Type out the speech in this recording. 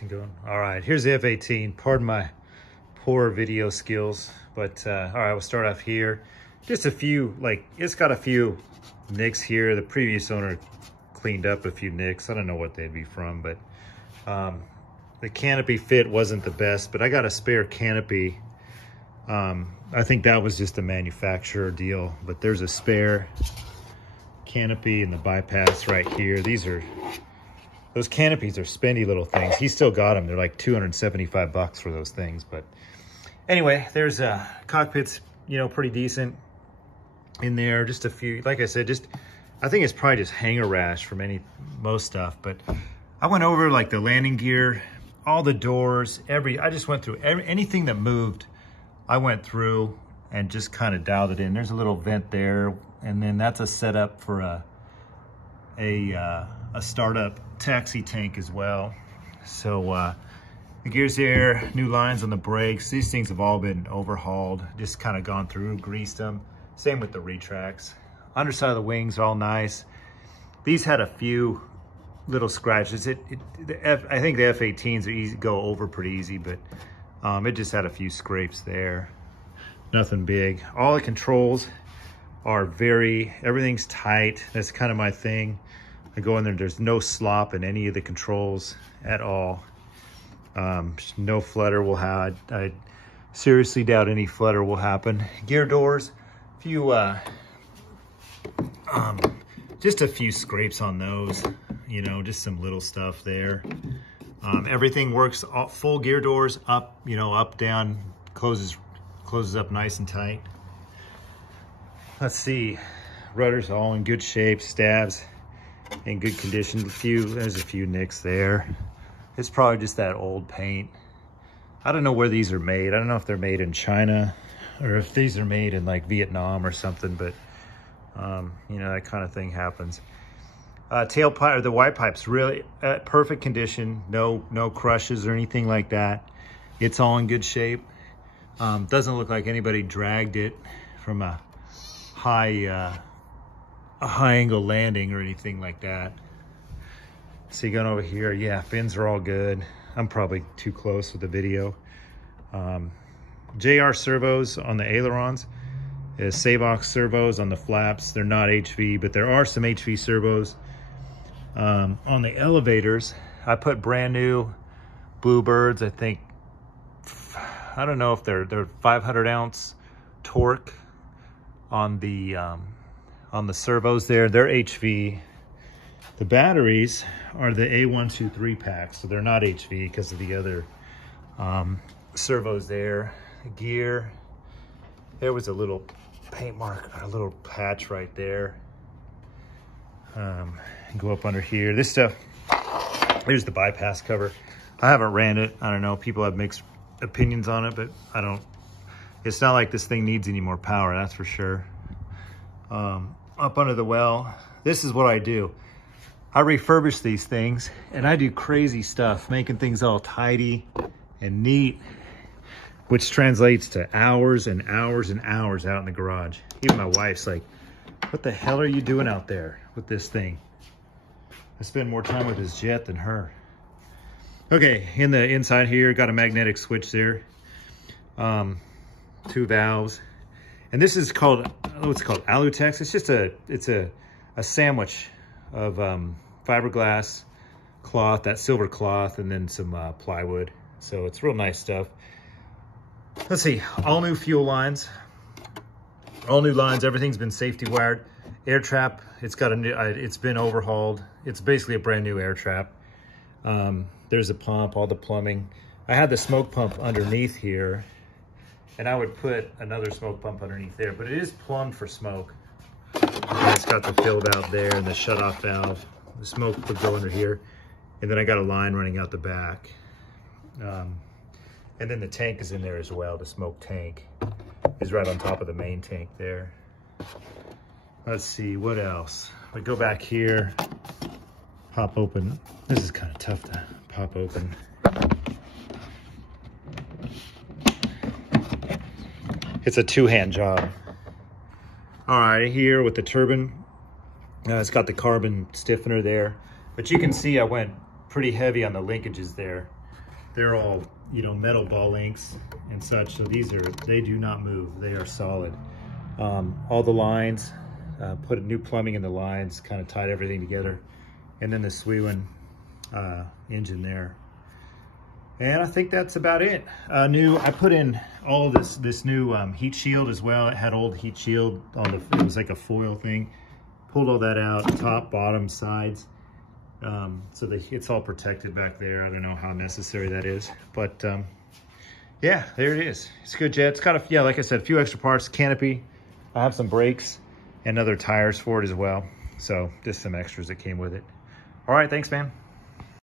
Going. All right, here's the F18. Pardon my poor video skills, but all right, we'll start off here. Just a few, like, it's got a few nicks here. The previous owner cleaned up a few nicks. I don't know what they'd be from, but the canopy fit wasn't the best, but I got a spare canopy. I think that was just a manufacturer deal, but there's a spare canopy in the bypass right here. Those canopies are spendy little things. He still got them. They're like 275 bucks for those things. But anyway, there's cockpits, you know, pretty decent in there. Just a few, like I said, I think it's probably just hanger rash from most stuff. But I went over like the landing gear, all the doors, I just went through anything that moved. I went through and just kind of dialed it in. There's a little vent there, and then that's a setup for a startup taxi tank as well. So the gears there, new lines on the brakes. These things have all been overhauled, just kind of gone through, greased them. Same with the retracts. Underside of the wings are all nice. These had a few little scratches. I think the F18s are easy, go over pretty easy, but it just had a few scrapes there. Nothing big. All the controls are everything's tight. That's kind of my thing. I go in there, there's no slop in any of the controls at all. No flutter will happen. I seriously doubt any flutter will happen. Gear doors, just a few scrapes on those, you know, just some little stuff there. Everything works, full gear doors, up, you know, up, down, closes up nice and tight. Let's see, rudders all in good shape, stabs in good condition. There's a few nicks there. It's probably just that old paint. I don't know where these are made. I don't know if they're made in China or if these are made in like Vietnam or something, but you know, that kind of thing happens. Tailpipe, or the white pipe's really perfect condition. No crushes or anything like that. It's all in good shape. Doesn't look like anybody dragged it from a high angle landing or anything like that. So you going over here, yeah, fins are all good. I'm probably too close with the video. JR servos on the ailerons, Savox servos on the flaps. They're not HV, but there are some HV servos. On the elevators, I put brand new Bluebirds. I think, I don't know if they're 500 ounce torque on the servos there. They're HV. The batteries are the A123 packs, so they're not HV because of the other servos there. Gear, there was a little paint mark, a little patch right there. Go up under here. This stuff, here's the bypass cover. I haven't ran it. I don't know. People have mixed opinions on it, but I don't. It's not like this thing needs any more power, that's for sure. Up under the well, this is what I do. I refurbish these things and I do crazy stuff, making things all tidy and neat, which translates to hours and hours and hours out in the garage. Even my wife's like, what the hell are you doing out there with this thing? I spend more time with this jet than her. Okay, in the inside here, got a magnetic switch there. 2 valves. And this is called, what's it called, Alutex. It's just a sandwich of fiberglass cloth, that silver cloth, and then some plywood. So it's real nice stuff. Let's see, all new fuel lines. All new lines, everything's been safety wired. Air trap, it's got a new, it's been overhauled. It's basically a brand new air trap. There's a pump, all the plumbing. I had the smoke pump underneath here, and I would put another smoke pump underneath there, but it is plumbed for smoke. And it's got the fill valve there and the shutoff valve. The smoke would go under here. And then I got a line running out the back. And then the tank is in there as well. The smoke tank is right on top of the main tank there. Let's see, what else? We go back here, pop open. This is kind of tough to pop open. It's a two-hand job. All right, here with the turbine, it's got the carbon stiffener there, but you can see I went pretty heavy on the linkages there. they're all, you know, metal ball links and such. So they do not move. They are solid. All the lines, put a new plumbing in the lines, kind of tied everything together. And then the Swewin engine there. And I think that's about it. I put in all this new heat shield as well. It had old heat shield on it was like a foil thing. Pulled all that out, top, bottom, sides. So it's all protected back there. I don't know how necessary that is, but yeah, there it is. It's a good jet. It's got yeah, like I said, a few extra parts, canopy. I have some brakes and other tires for it as well. So just some extras that came with it. All right, thanks, man.